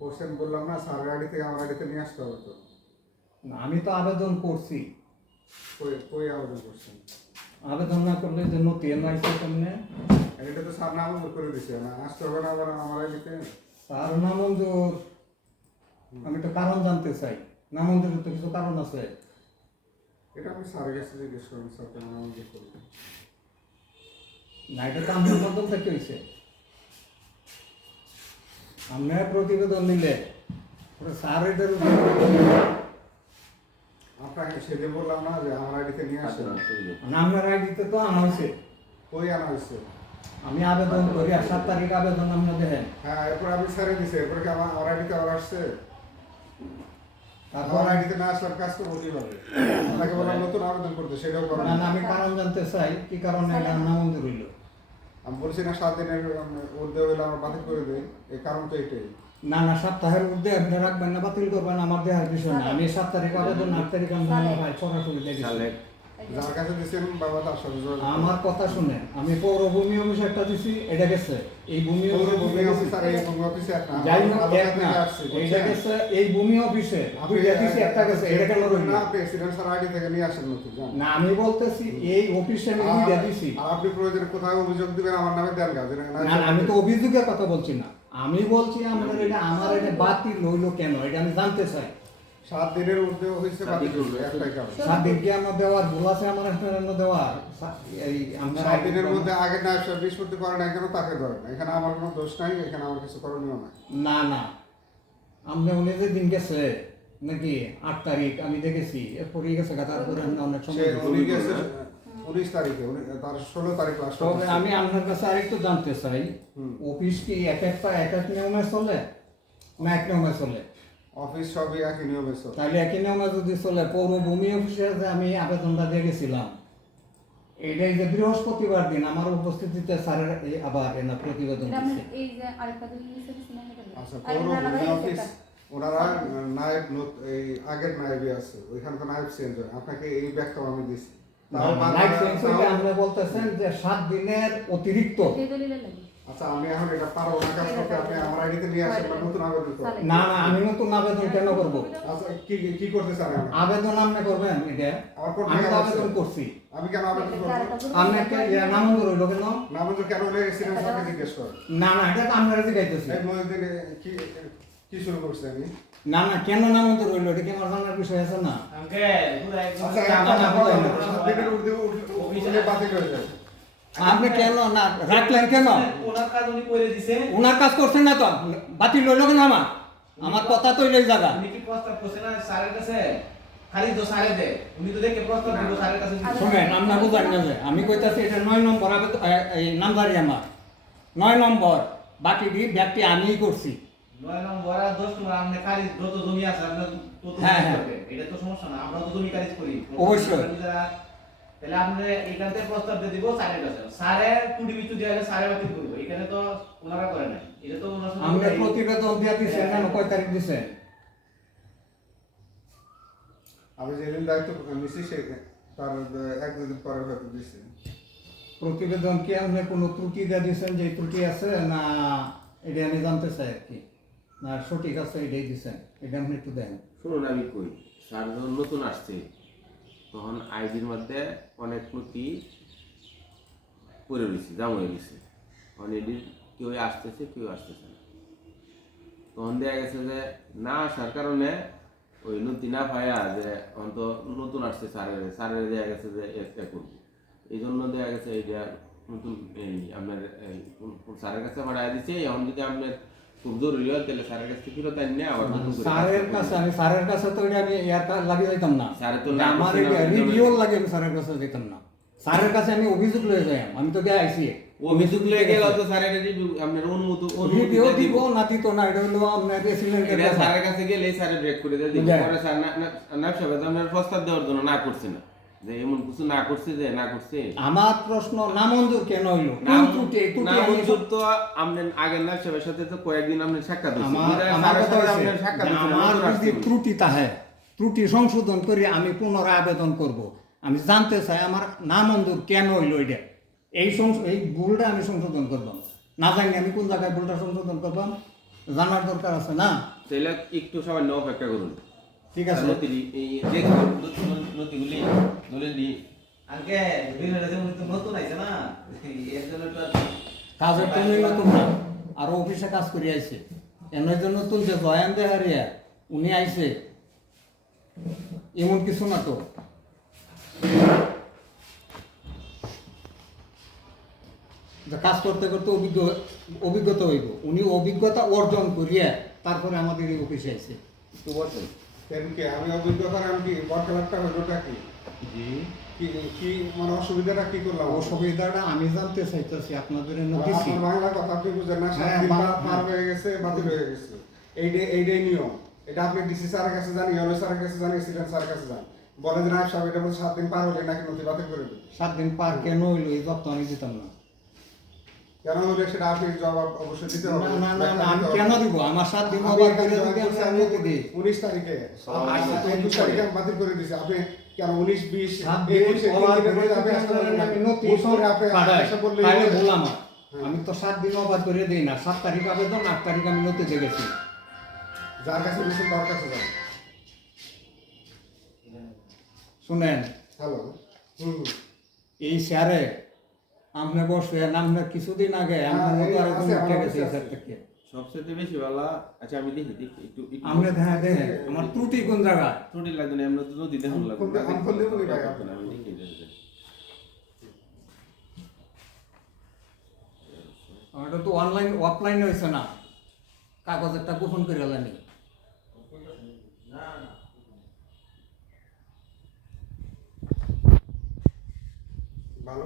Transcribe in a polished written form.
Question বললাম না, sir গাড়ি থেকে আমার গাড়িতে নিয়ে আসতে হবে তো। না, আমি তো আবেদন করছি। কই কই আবেদন করছেন? আবেদন না করলে যে নথি এনআইসি সামনে এটা তো স্যার নামঞ্জুর করে দিছে, না আসতে হবে না আবার আমার গাড়িতে। তার নামঞ্জুর, আমি তো কারণ জানতে চাই। নামঞ্জুরের তো কিছু কারণ আছে। এটা আমি স্যারের কাছে জিজ্ঞেস করবো, স্যার কেন নামঞ্জুর করবেন। না, এটা তো আমার মাধ্যম থেকে হয়েছে। আমরা প্রতিবেদন নিলে ওটা স্যার এটার আপনাকে সেদিন বললাম না যে আমার গাড়িতে নিয়ে আসেন। আপনার আইডিতে তো আনা হয়েছে। কই আনা হয়েছে? আমি আবেদন করি আর 7 তারিখ আবেদন আপনি দেখেন। হ্যাঁ, এরপর আমি স্যারে দিছি, এরপরে কি আমার আইডিতে আবার আসছে? তারপর আমার আইডিতে না আসলে কাজ করবো কিভাবে? আপনাকে বললাম নতুন আবেদন করতে, সেটাও করেন না, না। আমি কারণ জানতে চাই কি কারণে এটা নামঞ্জুর হইল। আমি বলছি না 7 দিনের ঊর্ধ্বে হইলে আমরা বাতিল করে দিই, এই কারণ তো এটাই। না না, সপ্তাহের মধ্যে আপনি রাখবেন না, বাতিল করবেন, আমার দেওয়ার বিষয় না। আমি 7 তারিখ আবেদন 8 তারিখ আমি ভাই সরাসরি দেখেছি। যার কাছে দিচ্ছেন বাবা তার সাথে যোগাযোগ করুন। আমার কথা শুনেন, আমি পৌর ভূমি অফিসে একটা দিছি, এটা গেছে এই ভূমি ভূমি অফিসে অফিস আর এই ভূমি অফিসে এক না। যাই হোক আলাদা এক না, থেকে আসছে, এটা বুঝছেন? গেছে এই ভূমি অফিসে আপনি দুইটা দিছি, একটা গেছে, এটা কেন রইল না, আপনি এক্সিডেন্ট স্যার আইডি থেকে নিয়ে আসেন নতুন, জান। না? আমি বলতেছি এই অফিসে আমি দুইটা দিছি। আর আপনি প্রয়োজনে কোথায় অভিযোগ দিবেন আমার নামে দেন কাজ। না না, আমি তো অভিযোগের কথা বলছি না, আমি বলছি আপনার এটা আমার এটা বাতিল হইলো কেন, এটা আমি জানতে চাই। 7 দিনের ঊর্ধ্বে হয়েছে বাতিল করবে, একটাই কারণ। 7 দিন কি আমার দেওয়ার ভুল আছে, আমার একটা দেওয়ার এই আমরা 7 দিনের মধ্যে আগে না এসে নিষ্পত্তি করেন না কেন তাকে ধরেন। এখানে আমার কোনো দোষ নাই, এখানে আমার কিছু করণীয় নাই। না না, আমরা উনি যে দিন গেছে নাকি 8 তারিখ আমি দেখেছি, এরপরই গেছে তারপরে আমরা অনেক সে সময় উনি গেছে 19 তারিখে, তার 16 তারিখ লাস্ট। তবে আমি আপনার কাছে আরেকটু জানতে চাই, অফিস কি এক এক নিয়মে চলে না এক নিয়মে চলে? অফিস সবই একই নিয়মে চলে। তাহলে একই নিয়মে যদি চলে, পৌর ভূমি অফিসে যে আমি আবেদনটা দিয়ে গেছিলাম, এইটাই যে বৃহস্পতিবার দিন আমার উপস্থিতিতে স্যারের আবার এনা প্রতিবেদন দিচ্ছে। এই যে আরেকটা দিন নিচে দিছিলাম এটা আচ্ছা, পৌর ভূমি অফিস ওনারা নায়েব এই আগের নায়েবই আছে, ওইখানে তো নায়েব চেঞ্জ হয়। আপনাকে এই ব্যাখ্যা আমি দিছি। লাইফ সেন্সুরি আমরা বলতেছেন যে 7 দিনের অতিরিক্ত। সেই দলিলে লাগে। আচ্ছা, আমি এখন এটা পারবো না কাজ করতে, আপনি আমার আইডিতে নিয়ে আসেন বা নতুন আবেদন করুন। না না, আমি নতুন আবেদন কেন করব? আচ্ছা, কি কি করতে চান এখন? আবেদন আপনি করবেন এটা? আমার করতে আমি তো হবে। আবেদন করছি। আমি কেন আবেদন করবো? আপনাকে নামঞ্জুর হইল কেন? নামঞ্জুর কেন হলে এক্সিডেন্ট স্যারকে জিজ্ঞেস করেন। না না, এটা তো আপনারা জিজ্ঞাসা। এই মহিউদ্দিন কি কি শুরু করছে আমি? না না, কেন নামঞ্জুর হইল এটা কি আমার জানার বিষয় আছে না? আচ্ছা, দিনের ঊর্ধ্বে বাতিল হয়ে যায়। আপনি কেন না রাখলেন কেন? ওনার কাজ করছেন না তো, বাতিল হইল কেন? আমার কথা তো এই জায়গা। শুনেন, আপনার বুঝান না যে আমি কইতাছি এটা 9 নম্বর এই নামজারি আমার 9 নম্বর, বাকি ব্যক্তি আমিই করছি। 9 নম্বর আর 10 নম্বর আপনি খালি যত জমি আছে আপনি তত হ্যাঁ, জমি হ্যাঁ। করবেন। এটা তো সমস্যা না, আমরা তো জমি খারিজ করি অবশ্যই। তাহলে আপনি এখান থেকে প্রস্তাব দিয়ে দিব স্যারের কাছে, স্যারে টুডি বিচু দিয়ে স্যারে বাতিল করবো। এখানে তো ওনারা করে নাই, এটা তো ওনার সঙ্গে আমরা প্রতিবেদন দিয়ে দিচ্ছেন কেন? কয় তারিখ দিচ্ছেন? আমি যেদিন দায়িত্ব নিচ্ছি সে তার 1-2 দিন পরে হয়তো দিচ্ছি। প্রতিবেদন কি আপনি কোনো ত্রুটি দিয়ে দিচ্ছেন যে ত্রুটি আছে না? এটা আমি জানতে চাই আর কি, না সঠিক আছে এটাই দিচ্ছেন, এটা আপনি একটু দেন। শুনুন, আমি কই স্যার যখন নতুন আসছে তখন আইডির মধ্যে অনেক নথি পড়ে রয়েছে, জাম হয়ে গেছে। তখন এডির কেউ আসতেছে কেউ আসতেছে না। তখন দেখা গেছে যে না আসার কারণে ওই নথি না পায়া যে অন্ত নতুন আসছে স্যারের দেখা গেছে যে একটা করবো, এই জন্য দেখা গেছে এইটা নতুন এই আপনার স্যারের কাছে পাঠায় দিচ্ছে। এখন যদি আপনার খুব জরুরি হয় তাহলে স্যারের কাছে ফেরত আনিয়ে আবার নতুন করে স্যারের কাছে আমি স্যারের কাছে তো এটা আমি লাগে যাইতাম না, স্যারের তো না আমার করছে না, রিভিউ লাগে, আমি স্যারের কাছে যেতাম না। স্যারের কাছে আমি অভিযোগ লয়ে যাই, আমি তো দিয়ে আইসি অভিযোগ লয়ে গেল তো স্যারের রিভিউ আপনার অনুমতি রিভিউ দিব না দিত না, এটা হলো আপনার প্রেসিডেন্টের এটা কথা। স্যারের কাছে গেলে স্যারের ব্রেক করে দিয়ে দিব। পরে স্যার না সাহেব আপনার প্রস্তাব দেওয়ার জন্য না করছে না, যে এমন কিছু না করছে যে না করছে। আমার প্রশ্ন নামঞ্জুর কেন হইলো? কোন ত্রুটি? এই ত্রুটি আমি নামঞ্জুর তো আপনার আগের না সাহেবের সাথে তো কয়েকদিন আপনার সাক্ষাৎ হয়েছে। আমার কথা হইছে, আপনার সাক্ষাৎ যে হয়েছে, আমার নতুন যদি আসছে। ত্রুটি তাহে ত্রুটি সংশোধন করে আমি পুনরায় আবেদন করব। আমি জানতে চাই আমার নামঞ্জুর কেন হইলো এটা, এই ভুলটা আমি সংশোধন করবাম। না জানি আমি কোন জায়গায় ভুলটা সংশোধন করবাম। জানার দরকার আছে না? তাহলে একটু সামান্য অপেক্ষা করুন। ঠিক আছে। নথিগুলি দলিলটি আগে বিলের যে উনি তো নতুন আইছে না এর জন্য তো কাজের তুমি নতুন না, আরো অফিসে কাজ করে আইছে। এনের জন্য নতুন যে জয়ান দেহারিয়া উনি আইছে এমন কিছু না তো। যে কাজ করতে করতে অভিজ্ঞতা হইব, উনি অভিজ্ঞতা অর্জন করিয়া তারপরে আমাদের এই অফিসে আইছে। একটু বলছেন। কেনকি আমি অভিজ্ঞতার আমি কি বরখালাপটা হইলোটা কি জি, কি কি মানে অসুবিধাটা কি করলাম? অসুবিধাটা আমি জানতে চাইতেছি আপনাদের দিছি। আপনার বাংলা কথা আপনি বুঝেন না, 7 হ্যাঁ, দিন বাংলা- পার হয়ে গেছে, বাতিল হয়ে গেছে। এইটাই নিয়ম। এটা আপনি ডিসি স্যারের কাছে যান, ইউনো স্যারের কাছে যান, এসিডেন্ট স্যারের কাছে যান, বলে যে নায়ব সাহেব এটা বলছে 7 দিন পার হলে নাকি নথি বাতিল করে দেবে। 7 দিন পার কেন হইলো এই জব তো আমি দিতাম না। কেন হলে সেটা আপনি জবাব অবশ্যই দিতে হবে। না না না না, আমি কেন দিব? আমার 7 দিন আপনি ওভার এখানে করে জয়েন যদি করছেন আমি অনুমতি দিই। 19 তারিখে, 21 তারিখে আমি বাতিল করে দিয়েছি। আপনি কেন 19, 20, 7 দিন 21 ওভার দিনের করে মধ্যে আপনি আসতে পারবেন না। আমি নথি ভুল করে আপনি পাঠাই, এসে বললেই তাহলে হবে। ভুল আমার। হ্যাঁ। আমি তো 7 দিন ওভার করে দেই না। 7 তারিখ আবেদন, 8 তারিখ আমি নথি দিয়ে গেছি। যার কাছে দিয়েছেন তার কাছে যান। শুনেন, হ্যালো, এই স্যারে আপনি বসবেন, আপনার কিছুদিন আগে আপনার মতো এই আরেকজন আছে, উঠে আমার গেছে এই অফিসে স্যার আছে। থেকে। সবচেয়ে বেশি ভালো, আচ্ছা আমি দেখি একটু আপনি দেখেন দেখেন আমার ত্রুটি কোন জায়গায়। ত্রুটি লাগবে না, এমনি তো নদী দেখুন লাগবে না। আমি ফোন দেবো নি ভাই আমি দেখি দেখি। এটা তো অনলাইন অফলাইন হয়েছে না, কাগজ একটা গোপন করে আলানি।